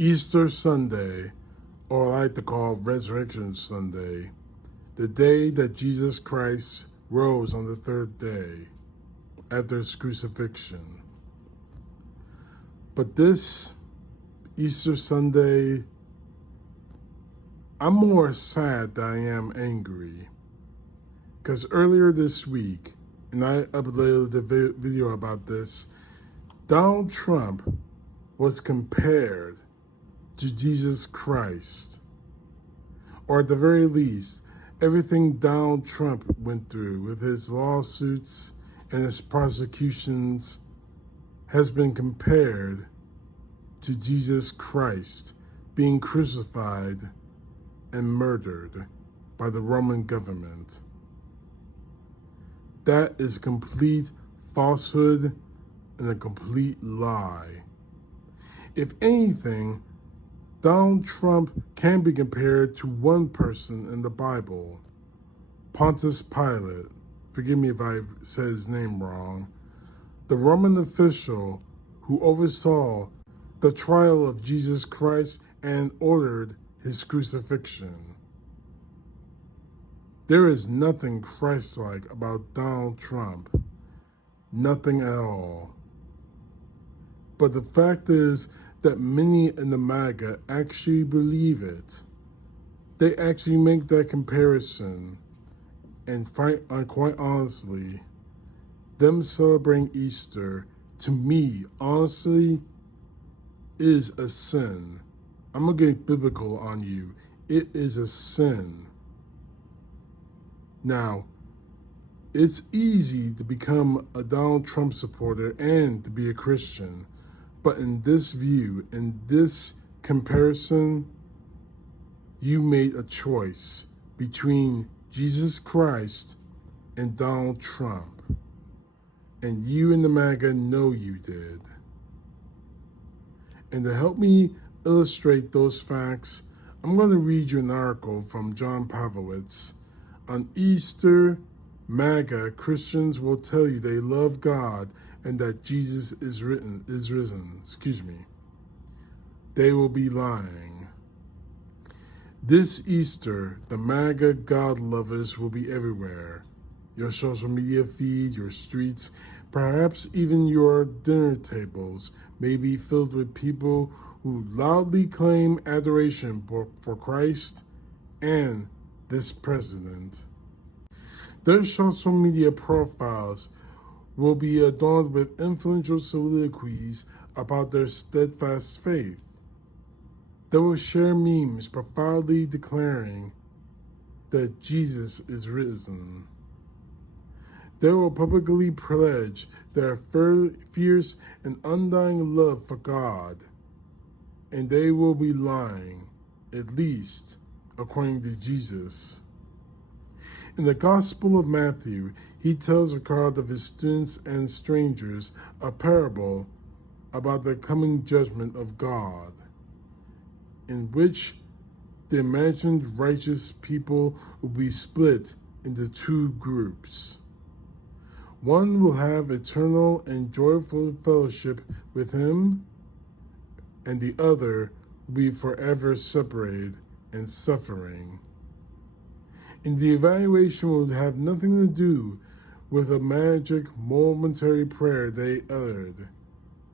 Easter Sunday, or I like to call Resurrection Sunday, the day that Jesus Christ rose on the third day after his crucifixion. But this Easter Sunday, I'm more sad than I am angry. Because earlier this week, and I uploaded the video about this, Donald Trump was compared to Jesus Christ. Or at the very least, everything Donald Trump went through with his lawsuits and his prosecutions has been compared to Jesus Christ being crucified and murdered by the Roman government. That is complete falsehood and a complete lie. If anything, Donald Trump can be compared to one person in the Bible, Pontius Pilate. Forgive me if I said his name wrong. The Roman official who oversaw the trial of Jesus Christ and ordered his crucifixion. There is nothing Christ-like about Donald Trump. Nothing at all. But the fact is that many in the MAGA actually believe it. They actually make that comparison. And quite honestly, them celebrating Easter, to me, honestly, is a sin. I'm going to get biblical on you. It is a sin. Now, it's easy to become a Donald Trump supporter and to be a Christian. But in this view, in this comparison, you made a choice between Jesus Christ and Donald Trump. And you and the MAGA know you did. And to help me illustrate those facts, I'm going to read you an article from John Pavlovitz. On Easter, MAGA Christians will tell you they love God and that Jesus is risen. They will be lying. This Easter, the MAGA God lovers will be everywhere. Your social media feed, your streets, perhaps even your dinner tables may be filled with people who loudly claim adoration for Christ and this president. Their social media profiles will be adorned with influential soliloquies about their steadfast faith. They will share memes profoundly declaring that Jesus is risen. They will publicly pledge their fierce and undying love for God, and they will be lying, at least according to Jesus. In the Gospel of Matthew, he tells a crowd of his students and strangers a parable about the coming judgment of God, in which the imagined righteous people will be split into two groups. One will have eternal and joyful fellowship with him, and the other will be forever separated and suffering. And the evaluation will have nothing to do with a magic momentary prayer they uttered,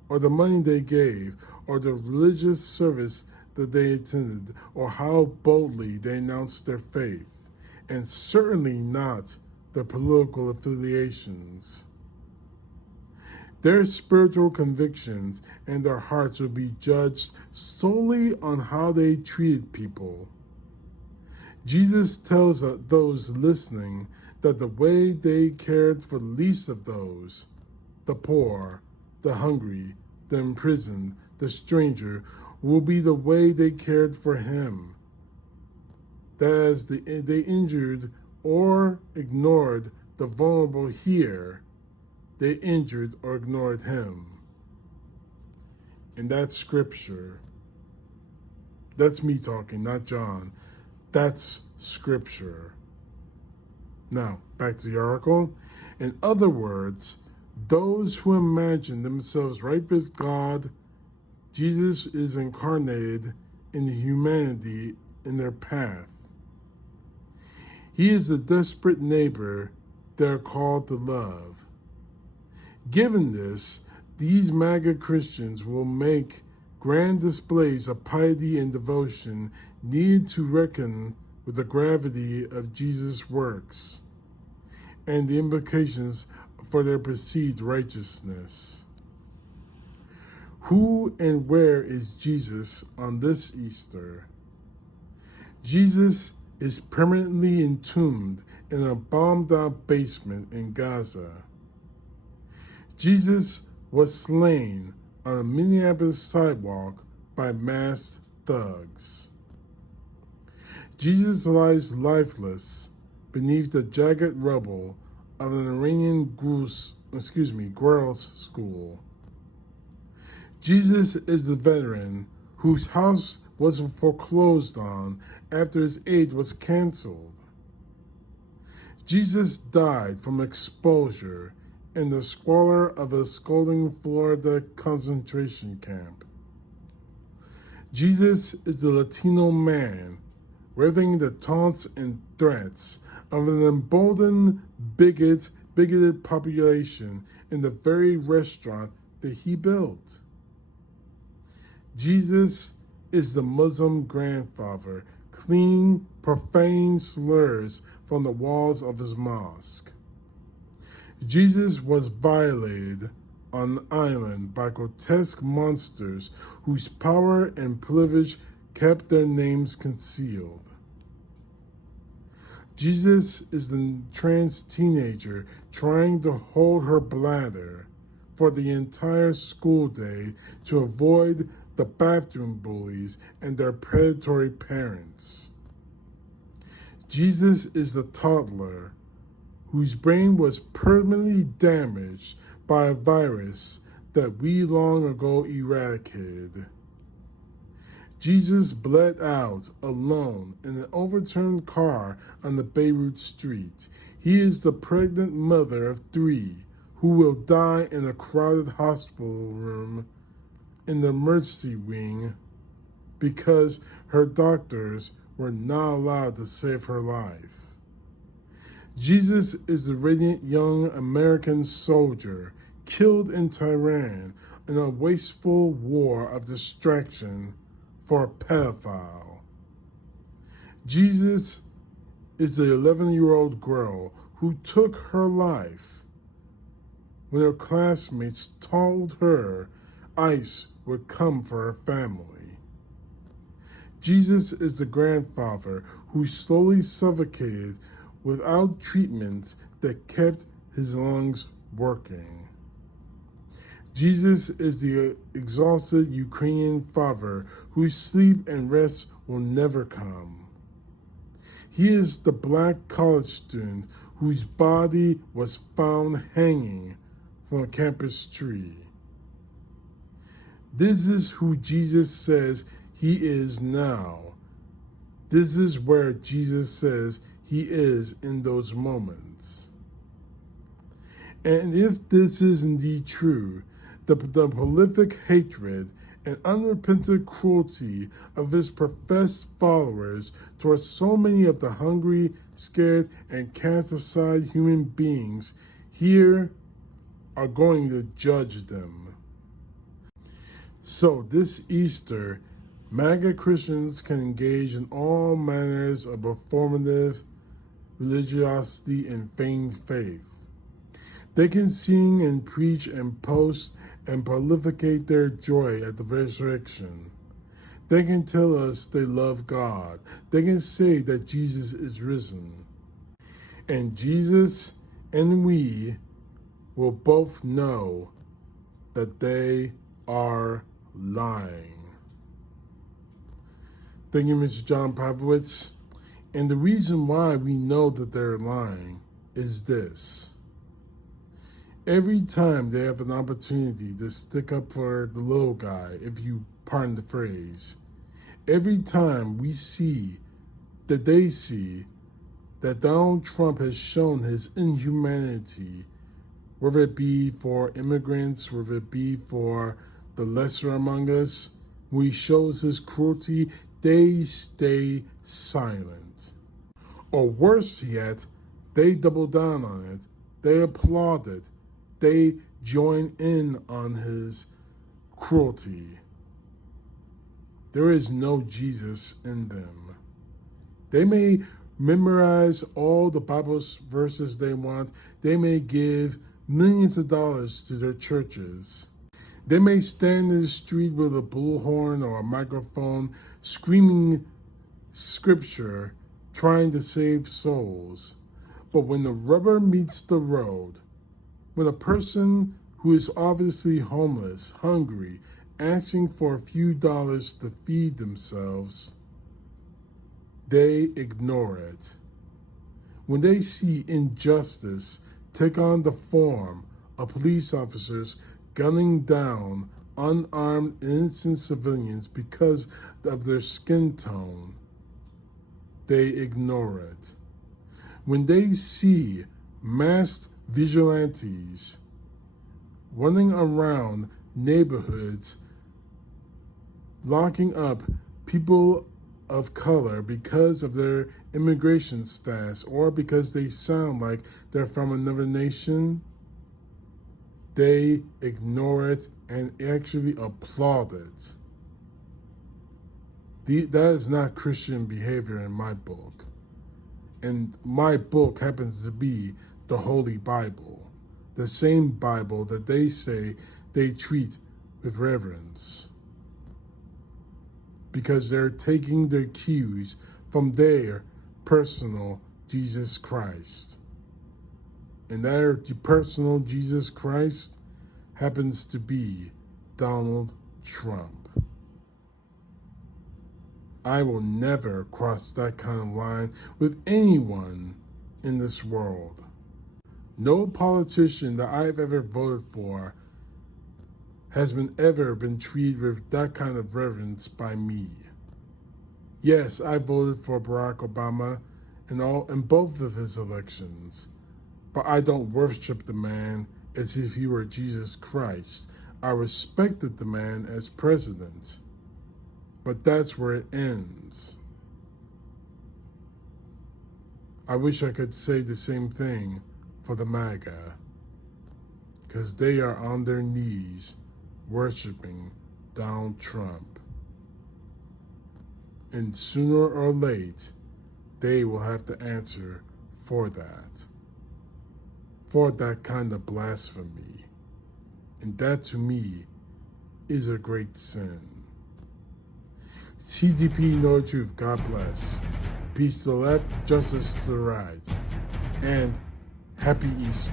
or the money they gave, or the religious service that they attended, or how boldly they announced their faith, and certainly not their political affiliations. Their spiritual convictions and their hearts will be judged solely on how they treated people. Jesus tells those listening that the way they cared for the least of those, the poor, the hungry, the imprisoned, the stranger, will be the way they cared for him. That as they injured or ignored the vulnerable here, they injured or ignored him. And that's scripture. That's me talking, not John. That's scripture. Now, back to the article. In other words, those who imagine themselves right with God Jesus is incarnated in humanity in their path. He is the desperate neighbor they are called to love. Given this, these MAGA Christians will make grand displays of piety and devotion needed to reckon with the gravity of Jesus' works and the implications for their perceived righteousness. Who and where is Jesus on this Easter? Jesus is permanently entombed in a bombed-out basement in Gaza. Jesus was slain on a Minneapolis sidewalk by masked thugs. Jesus lies lifeless beneath the jagged rubble of an Iranian girls' school. Jesus is the veteran whose house was foreclosed on after his aid was canceled. Jesus died from exposure in the squalor of a scolding Florida concentration camp. Jesus is the Latino man weathering the taunts and threats of an emboldened, bigoted population in the very restaurant that he built. Jesus is the Muslim grandfather cleaning profane slurs from the walls of his mosque. Jesus was violated on an island by grotesque monsters whose power and privilege kept their names concealed. Jesus is the trans teenager trying to hold her bladder for the entire school day to avoid the bathroom bullies and their predatory parents. Jesus is the toddler whose brain was permanently damaged by a virus that we long ago eradicated. Jesus bled out alone in an overturned car on the Beirut street. He is the pregnant mother of 3 who will die in a crowded hospital room in the emergency wing because her doctors were not allowed to save her life. Jesus is the radiant young American soldier killed in Tehran in a wasteful war of distraction for a pedophile. Jesus is the 11-year-old girl who took her life when her classmates told her ICE would come for her family. Jesus is the grandfather who slowly suffocated without treatments that kept his lungs working. Jesus is the exhausted Ukrainian father whose sleep and rest will never come. He is the black college student whose body was found hanging from a campus tree. This is who Jesus says he is now. This is where Jesus says he is in those moments. And if this is indeed true, the prolific hatred and unrepentant cruelty of his professed followers towards so many of the hungry, scared, and cast aside human beings here are going to judge them. So this Easter, MAGA Christians can engage in all manners of performative religiosity and feigned faith. They can sing and preach and post and prolificate their joy at the resurrection. They can tell us they love God. They can say that Jesus is risen. And Jesus and we will both know that they are lying. Thank you, Mr. John Pavlovitz. And the reason why we know that they're lying is this. Every time they have an opportunity to stick up for the little guy, if you pardon the phrase, every time we see that they see that Donald Trump has shown his inhumanity, whether it be for immigrants, whether it be for the lesser among us, when he shows his cruelty, they stay silent. Or worse yet, they double down on it. They applaud it. They join in on his cruelty. There is no Jesus in them. They may memorize all the Bible verses they want. They may give millions of dollars to their churches. They may stand in the street with a bullhorn or a microphone screaming scripture, trying to save souls. But when the rubber meets the road, when a person who is obviously homeless, hungry, asking for a few dollars to feed themselves, they ignore it. When they see injustice take on the form of police officers gunning down unarmed innocent civilians because of their skin tone, they ignore it. When they see masked vigilantes running around neighborhoods, locking up people of color because of their immigration status or because they sound like they're from another nation, they ignore it and actually applaud it. That is not Christian behavior in my book. And my book happens to be the Holy Bible, the same Bible that they say they treat with reverence, because they're taking their cues from their personal Jesus Christ. And their personal Jesus Christ happens to be Donald Trump. I will never cross that kind of line with anyone in this world. No politician that I've ever voted for has ever been treated with that kind of reverence by me. Yes, I voted for Barack Obama in both of his elections, but I don't worship the man as if he were Jesus Christ. I respected the man as president, but that's where it ends. I wish I could say the same thing for the MAGA, because they are on their knees worshiping Donald Trump. And sooner or late, they will have to answer for that kind of blasphemy. And that, to me, is a great sin. CTP, know the truth. God bless. Peace to the left, justice to the right. And happy Easter.